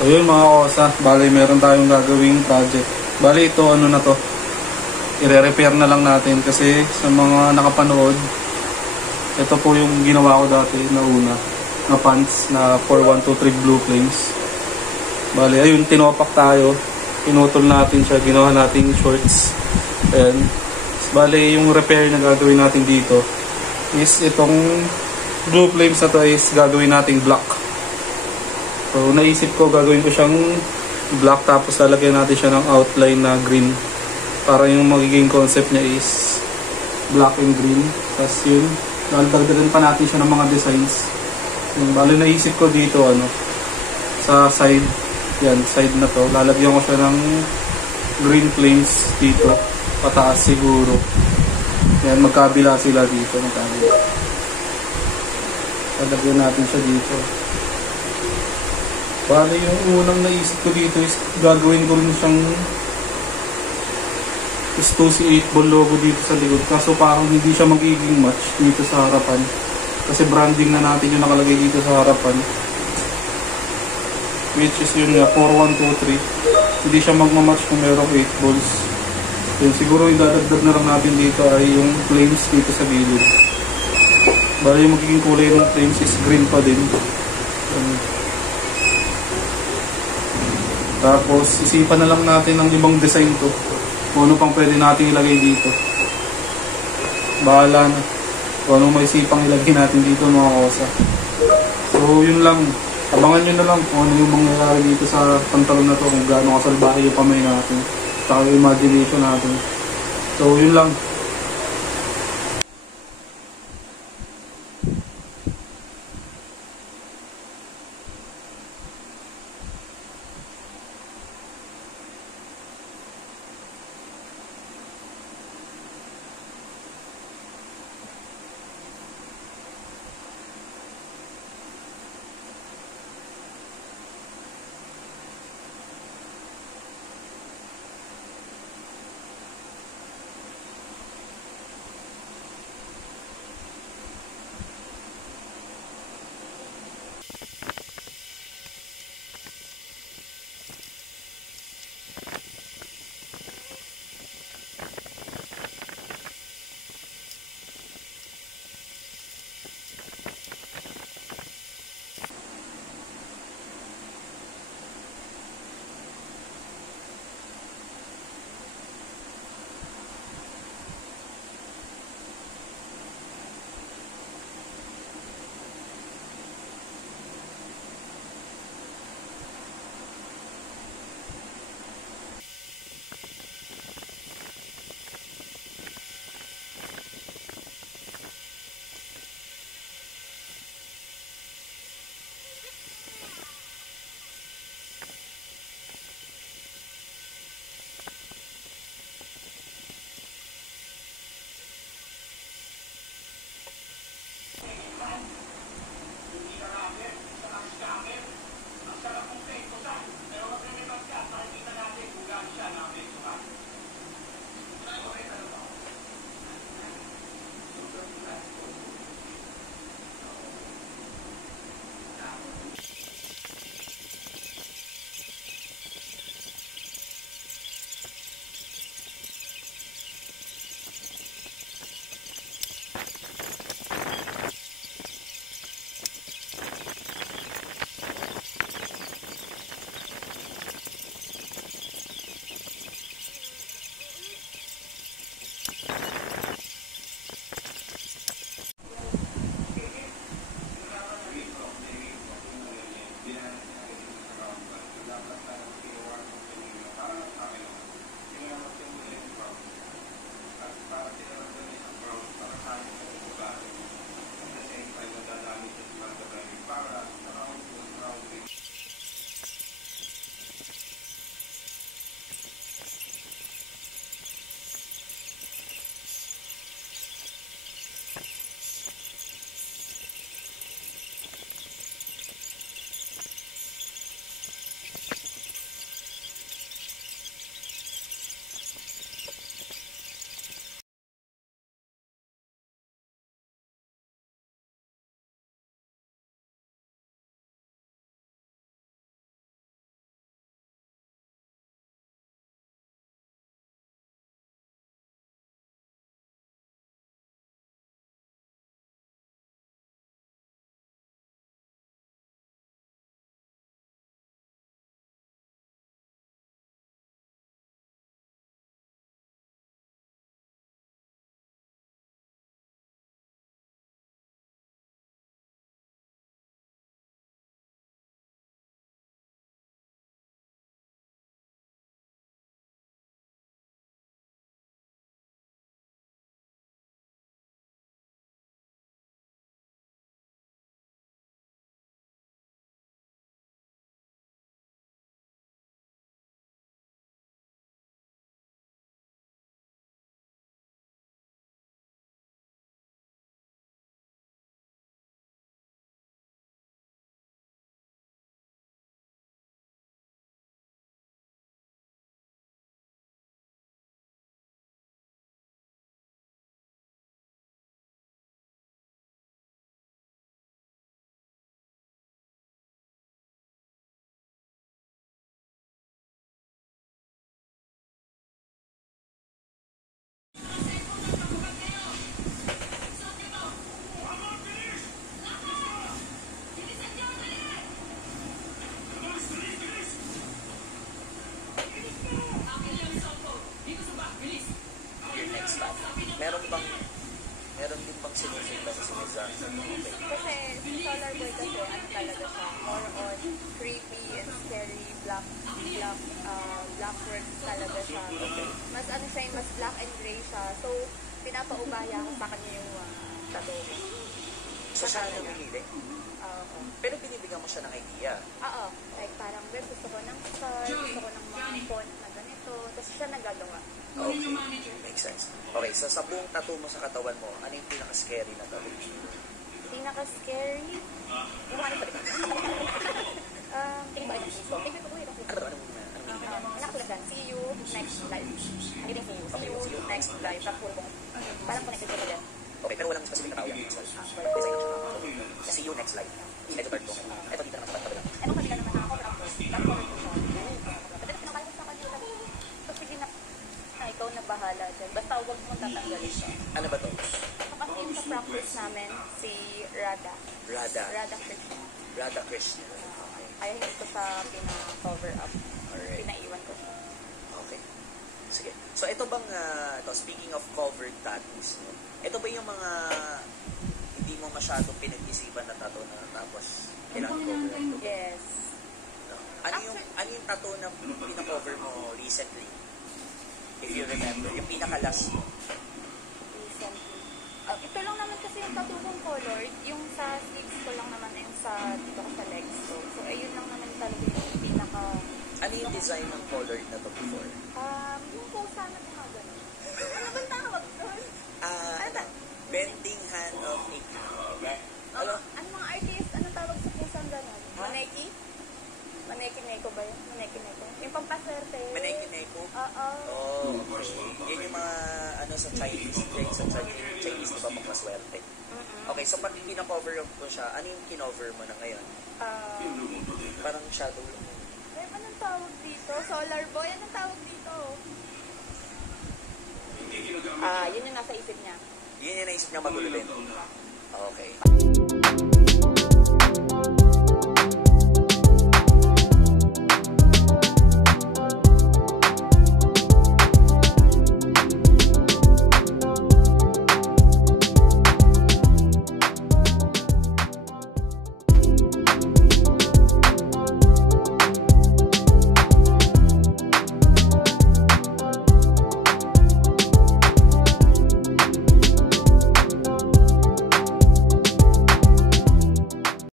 Ayun mga kosa, bali meron tayong gagawing project. Bali ito ano na to, i-repair na lang natin kasi sa mga nakapanood, ito po yung ginawa ko dati na una, na pants na 4123 Blue Flames. Bali ayun, tinopak tayo, pinutol natin siya, ginawa natin shorts. And bali yung repair na gagawin natin dito is itong Blue Flames na to is gagawin nating black. So naisip ko gagawin ko siyang black tapos lalagyan natin siya ng outline na green para yung magiging concept niya is black and green. Tapos yun, lalagyan pa natin siya ng mga designs. Yung bali naisip ko dito ano, sa side, yan side na to, lalagyan ko siya ng green flames dito, pataas siguro. Yan, magkabila sila dito, magkabila. Lalagyan natin siya dito. Bali yung unang naisip ko dito is gagawin ko rin siyang is 2C8 ball logo dito sa likod. Kaso parang hindi siya magiging match dito sa harapan. Kasi branding na natin yung nakalagay dito sa harapan. Which is yun nga, 4123. Hindi siya magmamatch kung merong 8 balls. Yun, siguro yung dadagdag na lang natin dito ay yung flames dito sa gilid. Bali yung magiging kulay ng flames is green pa din. Tapos isipan na lang natin ng ibang design to. Kung ano pang pwede natin ilagay dito. Bahala na. Kung ano may isipang ilagay natin dito mga kosa. So yun lang. Abangan nyo na lang kung ano yung mangyayari dito sa pantalon na to. Kung gaano kasalbahe yung kamay natin. Tsaka yung imagination natin. So yun lang. black work talaga siya. Mas ano siya, mas black and gray siya. So, pinapaubaya ko sa kanya yung tattoo. So siya ang namimili. Oo. Pero binibigyan mo siya ng idea. Oo. Like parang, gusto ko ng star, gusto ko ng mga font na ganito. Tapos siya nagagawa. Okay, makes sense. Okay, so sa buong tattoo mo sa katawan mo, ano yung pinaka-scary na tattoo? Pinaka-scary? Yung ano pa rin. Tingin ba ito? Tingin ko ito. Anong Nakasulat yan, see you next life. Hindi see you next life. Tapos puro kong, parang connected ko din. Okay, pero walang specific na tao yan. Design siya. See you next life. Medyo third ko. Ito dito naman sa tabi lang. Ewan ko, naman ako, tapos cover ko siya. Pwede na pinakaya ko sa kanya. So sige na, ikaw na bahala dyan. Basta huwag mong tatanggalin siya. Ano ba to? Kapag yung sa practice namin, si Radha. Radha. Radha Krishna. Radha Krishna. Kaya hindi ko sa pina-cover up. Alright. Pinaiwan ko siya. Okay. Sige. So ito bang, speaking of covered tattoos, no? Ito ba yung mga hindi mo masyadong pinag-isipan na tattoo na tapos pinag-cover up? Yes. No? Ano yung tattoo na pina-cover mo recently? If you remember, yung pinaka-last mo. Recently. Ito lang naman kasi yung tattoo kong colored. Yung sa sleeves ko lang naman yung sa dito ko sa legs ko. So, ayun lang naman talaga yung pinaka... Ano yung design ng colored na to before? Yung po sana gumagano. Ano ba tawag doon? Bending hand of Nikki. Ano? Ano mga artist? Anong tawag sa pusang gano'n? Maneki? Maneki-neko ba yun? Maneki-neko? Yung pampaswerte. Maneki-neko? Oo. Oh, okay. Yan yung mga sa Chinese. Sa Chinese diba pampaswerte? Okay, so pag pina-cover ko siya, ano yung kinover mo na ngayon? Parang shadow lang. Anong tawag dito? Solar boy? Anong tawag dito? Yun yung nasa isip niya. Yun yung naisip niya magulo din. Okay.